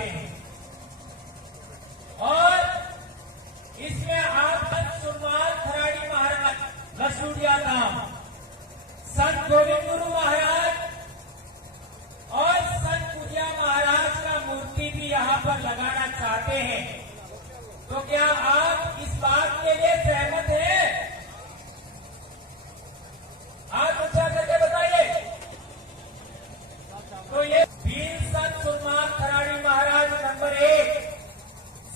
चाहते हैं। और इसमें आप संत सुरमाल खराड़ी महाराज लसूड़िया धाम, संत गोविंद गुरु महाराज और संत पूजिया महाराज का मूर्ति भी यहाँ पर लगाना चाहते हैं। तो क्या आप इस बात के लिए सहमत हैं? आप ऊंचा करके बताइए। तो ये वीर संत सुरमाल खराड़ी महाराज नंबर 1,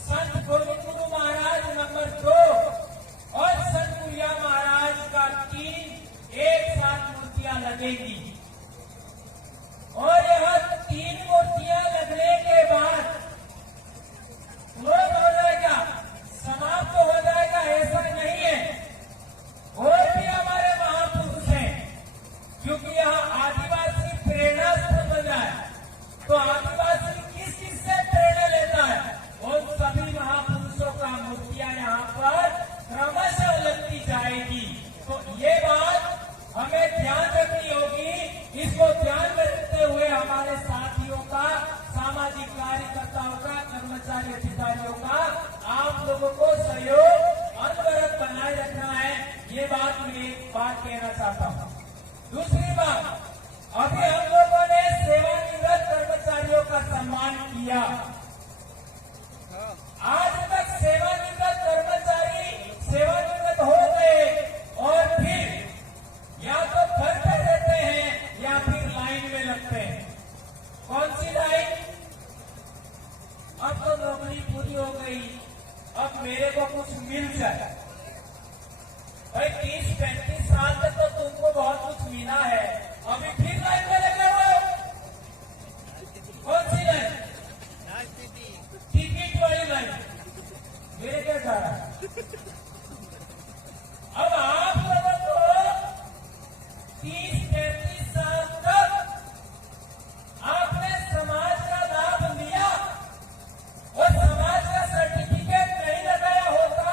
संत गोविंद गुरु महाराज नंबर 2 और संत पूजिया महाराज का 3 एक साथ मूर्तियां लगेगी। और यह 3 मूर्तियां लगने के बाद तुरंत हो जाएगा, समाप्त हो जाएगा, ऐसा नहीं है। और भी हमारे महापुरुष हैं, क्योंकि यहाँ आदिवासी प्रेरणा स्रोत बन रहा है। तो आदिवासी किस चीज से प्रेरणा लेता है? उन सभी महापुरुषों का मूर्तियां यहाँ पर क्रमशः लगती जाएगी। तो ये बात हमें ध्यान रखनी होगी। इसको ध्यान में रखते हुए हमारे साथियों का, सामाजिक कार्यकर्ताओं का, कर्मचारी अधिकारियों का आप लोगों को सहयोग अनवरत बनाए रखना है। ये बात मैं एक बात कहना चाहता हूँ। दूसरी बात, अभी हम लोगों ने सेवानिवृत्त कर्मचारियों का सम्मान किया। आज तक सेवानिवृत्त कर्मचारी सेवानिवृत्त हो गए और फिर या तो घर पे रहते हैं या फिर लाइन में लगते हैं। कौन सी लाइन? अब तो नौकरी पूरी हो गई, अब मेरे को कुछ मिल जाए। भाई 30-35 साल तक तो तुमको बहुत कुछ मिला है, अभी फिर लाइन में लगे हुए हो। कौन सी लाइन? टिकट वाली लाइन। मेरे क्या जा रहा है? अब आप लोगों को 30-35 साल तक आपने समाज का लाभ लिया और समाज का सर्टिफिकेट नहीं लगाया होता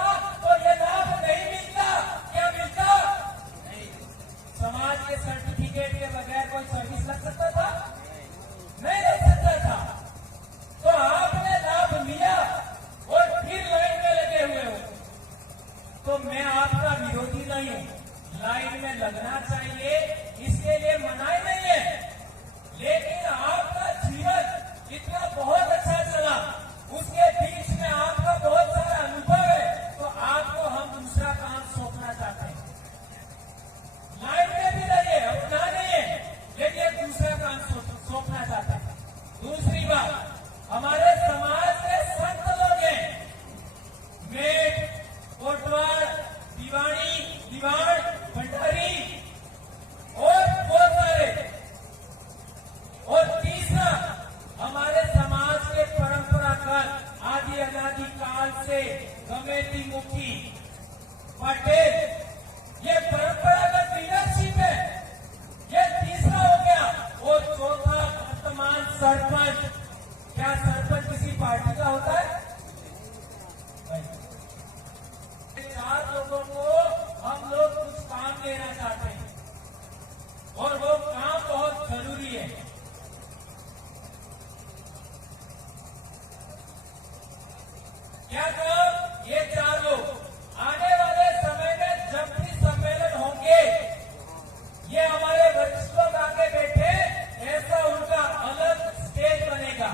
तो ये लाभ नहीं मिलता। क्या मिलता? नहीं। समाज के सर्टिफिकेट के बगैर कोई सर्विस लग सकता था? नहीं लग सकता था। तो आपने लाभ लिया और फिर लाइन में लगे हुए हो। तो मैं आपका विरोधी नहीं हूं, लाइन में लगना चाहिए, इसके लिए मनाही नहीं है। लेकिन आपका जीवन इतना बहुत अच्छा चला, उसके बीच में आपका बहुत सारा अनुभव है, तो आपको हम दूसरा काम सौंपना चाहते हैं। लाइन में भी रहिए, अपना नहीं है, लेकिन दूसरा काम सौंपना चाहते हैं। दूसरी बात, हमारे समाज के संत लोग हैं, मेट, कोटवार, दीवान, भंडारी और बहुत सारे। और तीसरा, हमारे समाज के परंपरागत आदि अनादि काल से कमेटी मुखी, पटेल, ये परंपरागत लीडरशिप है। ये तीसरा हो गया। और चौथा, वर्तमान सरपंच। क्या सरपंच किसी पार्टी का होता है? 4 लोगों को हम लोग कुछ काम देना चाहते हैं और वो काम बहुत जरूरी है। क्या काम? ये 4 लोग आने वाले समय में जब भी सम्मेलन होंगे, ये हमारे वरिष्ठ लोग आके बैठे, ऐसा उनका अलग स्टेज बनेगा।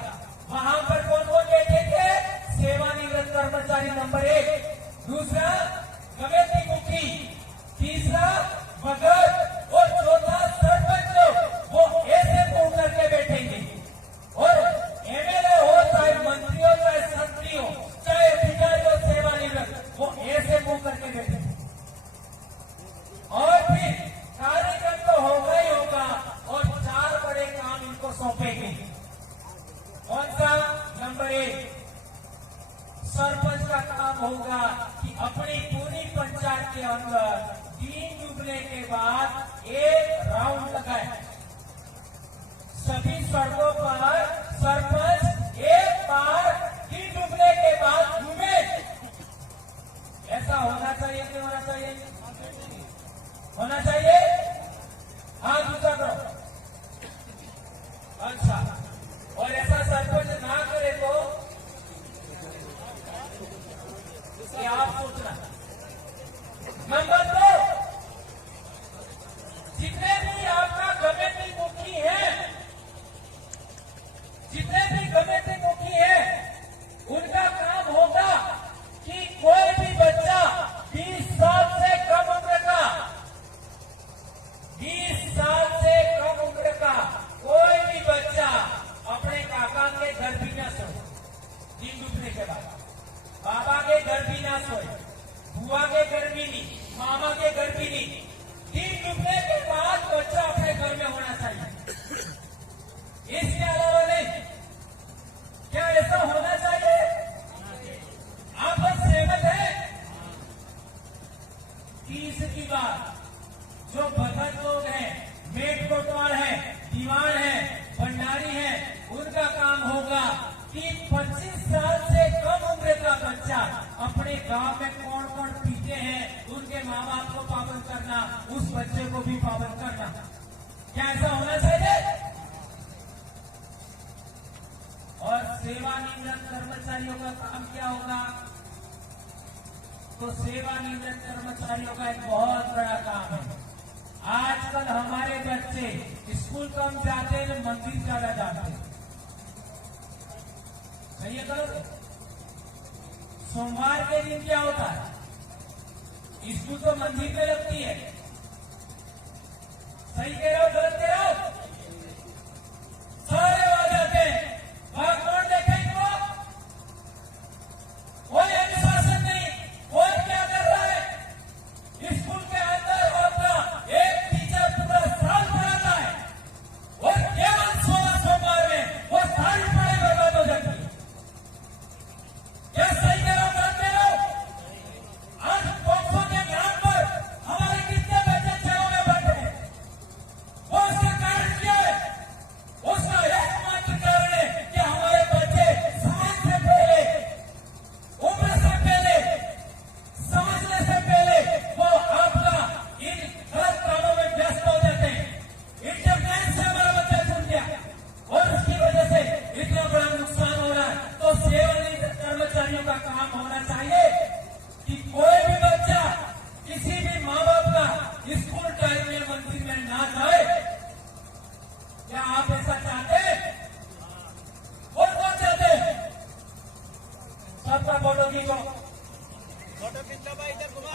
वहां पर कौन कौन बैठेंगे? सेवानिवृत्त कर्मचारी नंबर 1, दूसरा कमेटी मुखी, तीसरा भगत और चौथा सरपंच लोग। वो ऐसे मुंह करके बैठेंगे। और एमएलए हो, चाहे मंत्री हो, चाहे संतरी हो, चाहे अधिकारी हो, सेवानिवृत्त, वो ऐसे मुंह करके बैठेंगे। और फिर कार्यक्रम तो होगा ही होगा और 4 बड़े काम इनको सौंपेंगे। कौन सा? नंबर 1, सरपंच का काम होगा कि अपनी पूरी पंचायत के अंदर दिन डूबने के बाद एक राउंड लगाए। सभी सड़कों पर सरपंच एक बार दिन डूबने के बाद घूमे। ऐसा होना चाहिए कि होना चाहिए? होना चाहिए। हाँ, दूसरा करो। अच्छा, और ऐसा सरपंच ना करे तो के बाद बाबा के घर भी ना सोए, बुआ के घर भी नहीं, मामा के घर भी नहीं। दिन डूबने के बाद बच्चा अपने घर में होना चाहिए, इसके अलावा नहीं। क्या ऐसा होना चाहिए? आप लोग सहमत हैं? तीसरी बात, जो भगत लोग हैं, मेट कोटवाल हैं, दीवान हैं, भंडारी हैं, उनका काम होगा कि 25 साल से कम उम्र का बच्चा अपने गांव में कौन कौन पीते हैं, उनके माँ बाप को पाबंद करना, उस बच्चे को भी पाबंद करना। क्या ऐसा होना चाहिए? और सेवानिवृत्त कर्मचारियों का काम क्या होगा? तो सेवानिवृत्त कर्मचारियों का एक बहुत बड़ा काम है। आजकल हमारे बच्चे स्कूल कम जाते हैं, मंदिर ज्यादा जाते हैं। सही है गलत? सोमवार के दिन क्या होता है? स्कूल तो मंदिर में लगती है। सही कह रहे हो गलत कह रहे हो? सारे आ जाते हैं, वहां कौन देखे इनको? कोई अनुशासन नहीं, कोई क्या कर रहा है? स्कूल के अंदर होता एक टीचर पूरा साल पढ़ाता है और केवल 16 सोमवार में वो सारी पढ़ाई बर्बाद हो जाती है। क्या सही कह रहा हूं गलत कह रहा हूं? आज पोक्सो के नाम पर हमारे कितने बच्चे जेलों में बैठे हैं? वो उसका कारण क्या है? उसका एकमात्र कारण है कि हमारे बच्चे समय से पहले, उम्र से पहले, समझने से पहले वो आपका इन गलत कामों में व्यस्त हो जाते हैं। इंटरनेट से हमारा बच्चा छूट गया और उसकी वजह से इतना बड़ा नुकसान हो रहा है। तो सेवानिवृत्त कर्मचारियों का काम होना चाहिए कि कोई भी बच्चा किसी भी माँ बाप का स्कूल टाइम में मंदिर में ना जाए। क्या आप ऐसा चाहते हैं? और कौन चाहते हैं? सबका फोटो खींचो,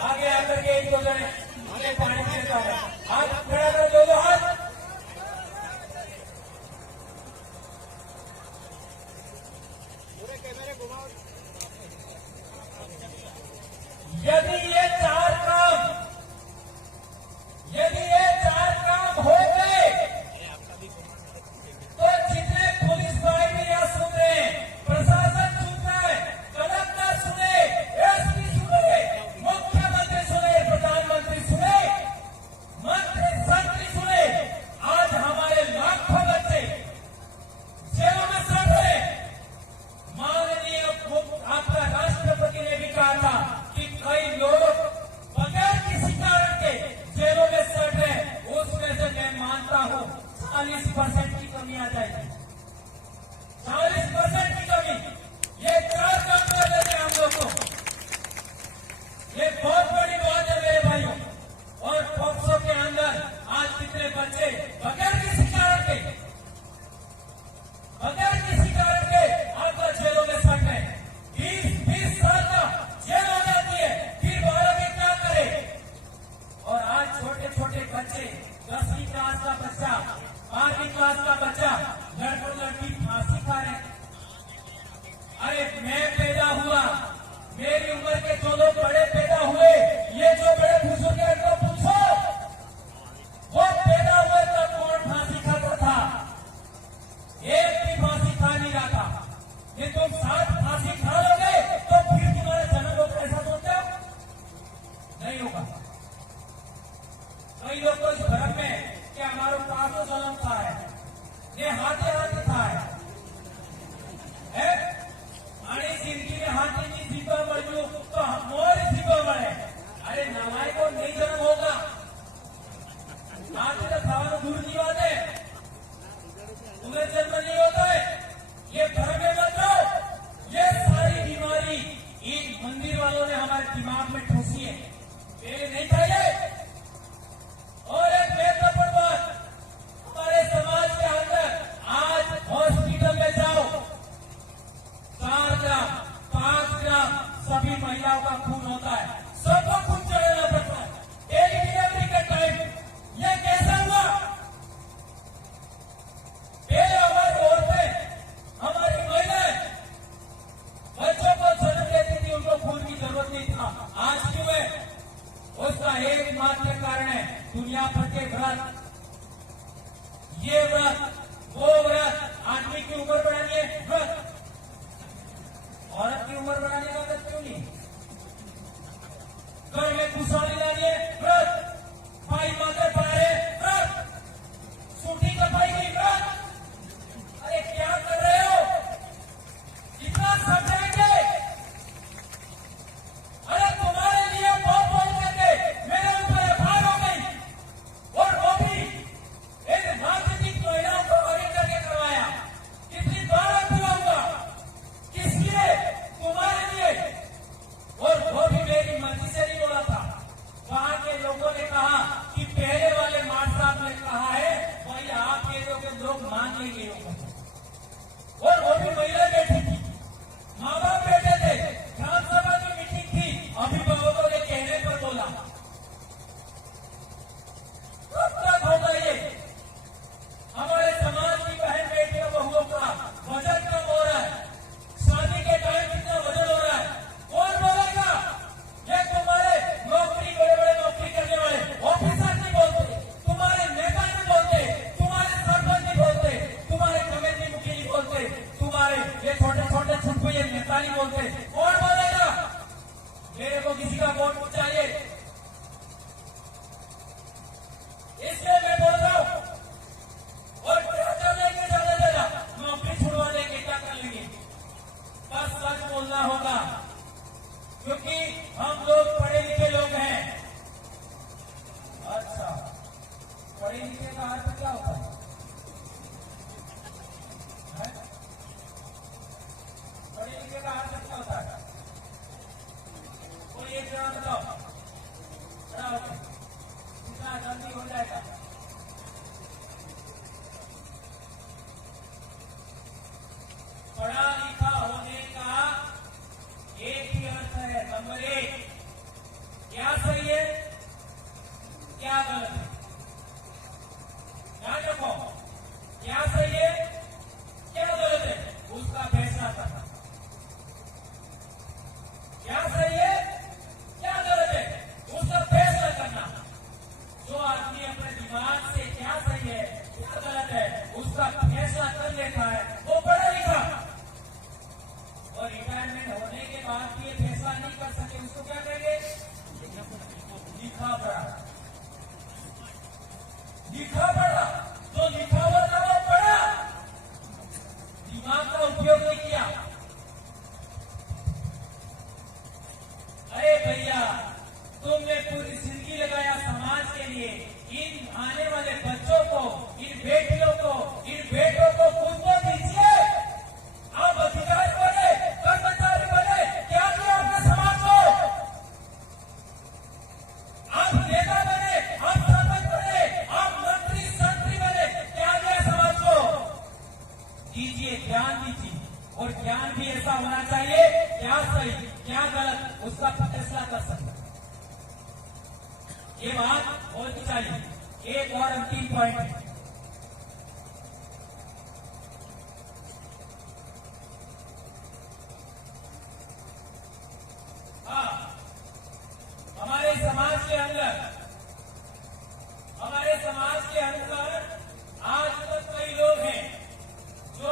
आगे आकर के एक दो जने आगे पानी पीता है, हाथ खड़ा कर दो हाथ। यदि ये चार काम हो गए तो जितने पुलिस बाहिनी यहाँ सुन रहे हैं, प्रशासन सुन रहा है, कलेक्टर सुने, एसपी सुने, मुख्यमंत्री सुने, प्रधानमंत्री सुने, मंत्री संतरी सुने, आज हमारे लाखों बच्चे जेलों में सड़ रहे। माननीय आपका राष्ट्रपति ने भी कहा था कि कई लोग ये छोटे छोटे छुटपुए नेताली बोलते, कौन बोलेगा? मेरे को किसी का वोट चाहिए, इसलिए मैं बोल रहा हूं। और क्या कर लेंगे? चले देना, नौकरी छुड़वा देंगे, क्या कर लेंगे? बस सच बोलना होगा, क्योंकि हम लोग पढ़े लिखे लोग हैं। अच्छा, पढ़े लिखे का अर्थ क्या होता है? पढ़े लिखे का अर्थ क्या होता है? कोई एक जवाब बताओ, खड़ा होकर, कितना जल्दी हो जाएगा? पढ़ा लिखा होने का एक ही अर्थ है, नंबर एक, क्या सही है, क्या गलत है? ध्यान रखो, क्या सही है, क्या गलत है, उसका फैसला करना। क्या सही है, क्या गलत है, उसका फैसला करना। जो आदमी अपने दिमाग से क्या सही है, क्या गलत है, उसका फैसला कर लेता है, वो पढ़ा लिखा। और रिटायरमेंट होने के बाद भी ये फैसला नहीं कर सके, उसको क्या कहेंगे? लिखा पढ़ा। लिखा पढ़ा, जो लिखा हुआ था वो पढ़ा, दिमाग का उपयोग नहीं किया। अरे भैया, तुमने पूरी जिंदगी लगाया समाज के लिए, इन आने वाले बच्चों को, इन बेटियों को, इन बेटों को खुद को दीजिए। आप अधिकारी बने, कर्मचारी बने, क्या किया आपने समाज को? आप नेता बने, आप सरपंच बने, आप मंत्री संतरी बने, क्या किया समाज को? दीजिए, ज्ञान दीजिए, और ज्ञान भी ऐसा होना चाहिए, क्या सही क्या गलत, उसका फैसला कर सकता। ये बात होनी चाहिए। एक और अंतिम पॉइंट है, हाँ, हमारे समाज के अंदर आज तक कई लोग हैं जो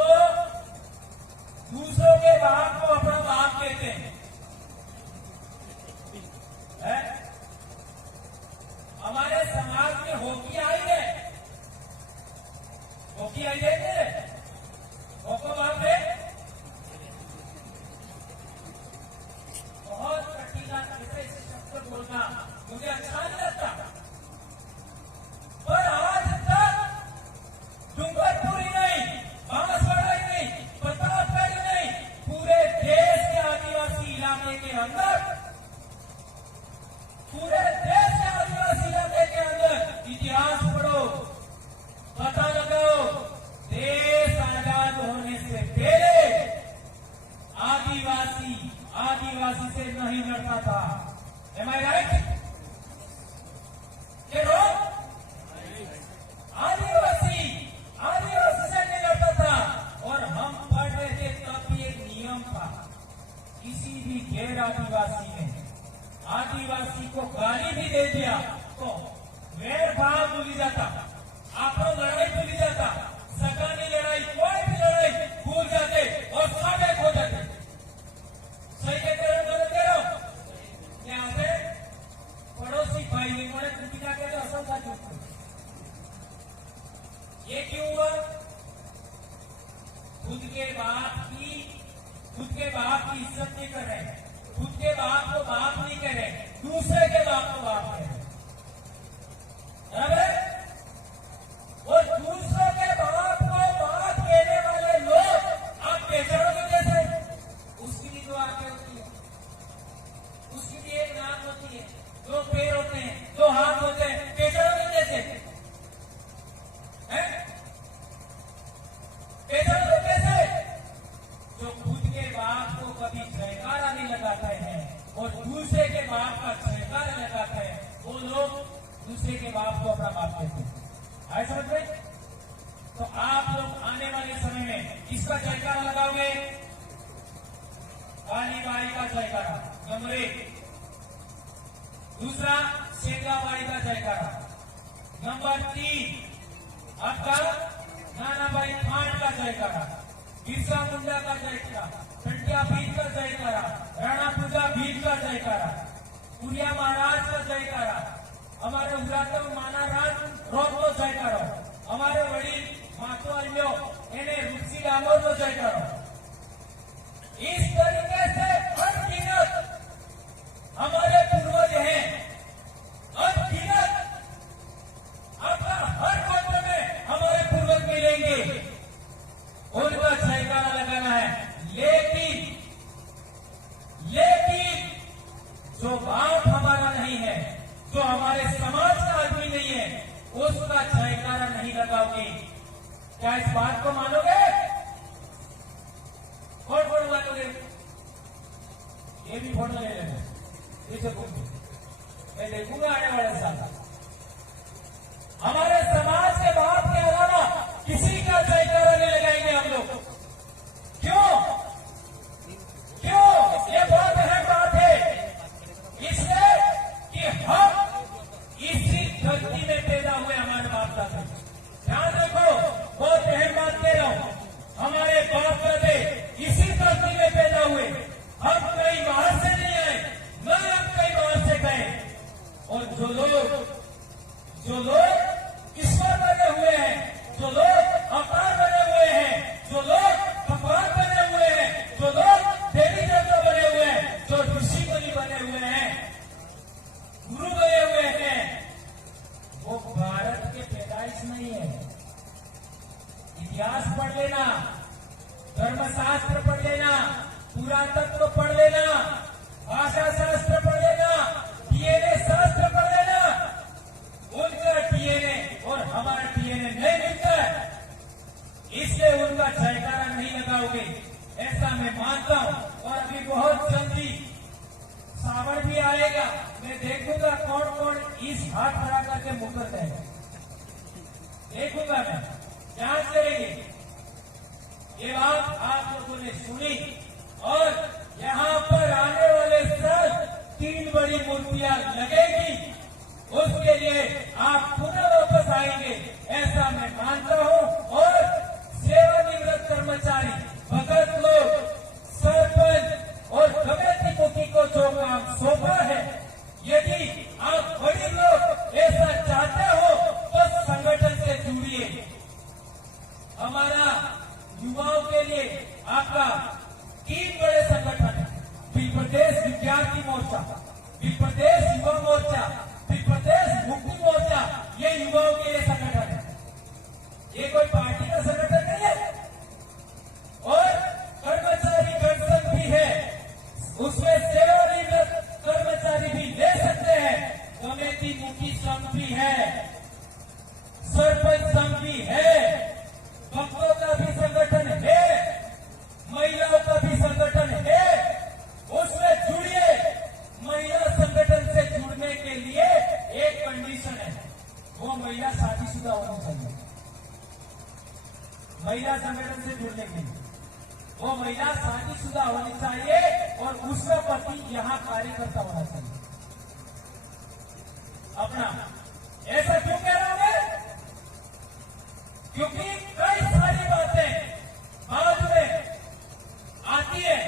दूसरों के बाप को अपना बाप कहते हैं। हमारे समाज में होकी आई है, होकी आई है, होको बाप है। बहुत कठिन ऐसे शब्द बोलना मुझे अच्छा नहीं लगता, पर आज तक डूंगरपुरी नहीं, बांसवाड़ा ही नहीं, प्रतापगढ़ ही नहीं, पूरे देश के आदिवासी इलाके के अंदर, पूरे देश के आदिवासी इलाके के अंदर इतिहास पढ़ो, पता लगाओ, देश आजाद होने से पहले आदिवासी से नहीं लड़ता था। एम आई राइट? आदिवासी से नहीं लड़ता था। और हम पढ़ रहे थे तब भी एक नियम था, किसी भी गैर आदिवासी ने आदिवासी को गाली भी दे दिया तो वैर भाव भूल जाता, आपको लड़ाई भूल जाता, सगानी लड़ाई, कोई भी लड़ाई भूल जाते और सब एक हो जाते। सही कहते हो, गलत कह रहे हो? क्या होते? पड़ोसी भाई ने मोड़े कुटिया के असर था क्यों? ये क्यों हुआ? खुद के बाप की इज्जत नहीं कर रहे, खुद के बाप को बाप नहीं कह रहे, दूसरे के बाप को बाप कह रहे। बराबर? और दूसरों के बाप को बाप कहने वाले लोग आप पहचानोगे कैसे? उसकी भी दो आंखें होती है, उसकी भी एक नाक होती है, दो पैर होते हैं, दो हाथ होते हैं, पहचानोगे कैसे? पहचानोगे कैसे? जो खुद के बाप को कभी जयकारा नहीं लगाते हैं और दूसरे के बाप का जयकारा लगाते हैं, वो लोग दूसरे के बाप को अपना बाप कहते हैं। आए समझ में? तो आप लोग आने वाले समय में किसका जयकारा लगाओगे? कालीबाई का जयकारा नंबर 1, दूसरा शेंगाबाई का जयकारा, नंबर 3 आपका नानाबाई खान का जयकारा, बिरसा मुंडा का जयकारा, टंटिया भील का जयकारा, राणा पूजा भील का जयकारा, कुरिया महाराज का जयकारा, हमारे उरातम माना राज रोज नो जयकारो, हमारे वडील मातो अल्यो एने रुचि डामोर नो जयकारो। इस तरीके से अनगिनत हमारे पूर्वज हैं, अनगिनत आपका हर कोने में हमारे पूर्वज मिलेंगे, उनका जयकारा लगाना है। लेकिन जो बाप हमारा नहीं है, जो हमारे समाज का आदमी नहीं है, उसका जयकारा नहीं लगाओगे। क्या इस बात को मानोगे? कौन मानोगे? ये भी फोटो ले लेना, मैं देखूंगा आने वाले साल हमारे समाज के बाप के अलावा किसी का जयकारा नहीं लगाएंगे हम लोग। क्यों? ये बहुत अहम बात है, इसलिए कि हम इसी धरती में पैदा हुए, हमारे बाप दादा। ध्यान रखो, बहुत अहम बात कह रहा हूं, हमारे बाप दादे इसी धरती में पैदा हुए, हम कहीं बाहर से नहीं आए, न हम कहीं बाहर से गए। और जो लोग ईश्वर बने हुए हैं, जो लोग अवतार बने हुए हैं, जो लोग भगवान बने हुए हैं, जो लोग देवी देवता बने हुए हैं, जो ऋषि मुनि बने हुए हैं, गुरु बने हुए हैं, वो भारत के पैदाइश नहीं है। इतिहास पढ़ लेना, धर्मशास्त्र पढ़ लेना, पुरातत्व पढ़ लेना, भाषा शास्त्र पढ़ लेना, डीएनए शास्त्र पढ़ लेना। उनका डीएनए और हमारा डीएनए नहीं मिलता है, इसलिए उनका जयकारा नहीं लगाओगे, ऐसा मैं मानता हूं। और अभी बहुत जल्दी सावन भी आएगा, मैं देखूंगा कौन कौन इस हाथ खड़ा करके मुकर देगा, देखूंगा मैं, जांच करेंगे। ये बात आप लोगों ने सुनी, और यहाँ पर आने वाले साल 3 बड़ी मूर्तियां लगेगी, उसके लिए आप पुनः वापस आएंगे, ऐसा मैं मानता हूं। और सेवानिवृत्त कर्मचारी, भगत लोग, सरपंच और कमेटी मुखी को जो काम सौंपा है, यदि आप बड़ी लोग ऐसा चाहते हो तो संगठन से जुड़िए। हमारा युवाओं के लिए आपका 3 बड़े संगठन है, बिल प्रदेश विद्यार्थी मोर्चा, बिल प्रदेश युवा मोर्चा, बिल प्रदेश मुक्ति मोर्चा, ये युवाओं के लिए संगठन है, ये कोई पार्टी का संगठन नहीं है। और कर्मचारी गणसंघ भी है, उसमें सेवानिवृत्त कर्मचारी भी ले सकते हैं, कमेटी मुखी संघ भी है, सरपंच संघ भी है, भक्तों का भी संगठन है, महिलाओं का भी संगठन है, उसमें जुड़िए। महिला संगठन से जुड़ने के लिए एक कंडीशन है, वो महिला शादीशुदा होनी चाहिए। महिला संगठन से जुड़ने के लिए वो महिला शादीशुदा होनी चाहिए, और उसका पति यहाँ कार्यकर्ता होना चाहिए अपना। ऐसा क्यों कह रहा हूं मैं? क्योंकि कई सारी बातें बाद में आती है,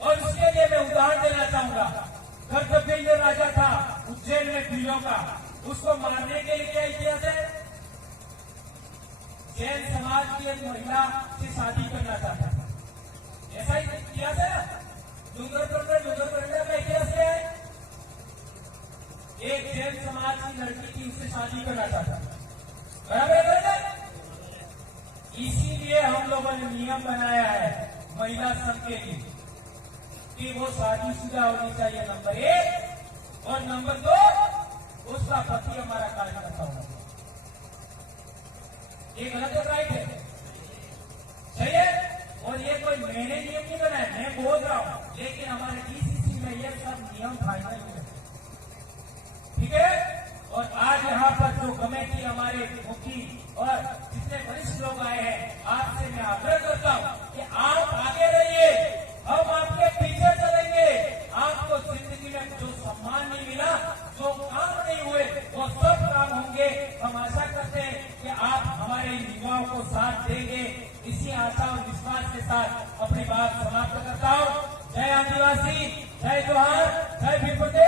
और उसके लिए मैं उदाहरण देना चाहूंगा। गर्दभील जो राजा था उज्जैन में भीलों का, उसको मारने के लिए क्या इतिहास है? जैन समाज की एक महिला से शादी करना चाहता था, ऐसा ही इतिहास है। डूंगरपुर का इतिहास क्या है? एक जैन समाज की लड़की थी, उससे शादी करना चाहता था, बराबर है। इसीलिए हम लोगों ने नियम बनाया है महिला संघ के लिए कि वो शादीशुदा होनी चाहिए, नंबर 1, और नंबर 2 उसका पति हमारा कार्यकर्ता होना चाहिए। ये गलत है, राइट है, सही है। और ये कोई मैंने नियम नहीं बनाया, मैं बोल रहा हूं, लेकिन हमारे डीसीसी में ये सब नियम फाइनल हुए, ठीक है। और आज यहाँ पर जो कमेटी हमारे मुखी और जितने वरिष्ठ लोग आए हैं, आपसे मैं आग्रह करता हूं कि आप आगे रहिए, हम आपके पीछे चलेंगे। आपको जिंदगी में जो सम्मान नहीं मिला, जो काम नहीं हुए, वो सब काम होंगे। हम आशा करते हैं कि आप हमारे युवाओं को साथ देंगे। इसी आशा और विश्वास के साथ अपनी बात समाप्त करता हूँ। जय आदिवासी, जय जोहार, जय भीम।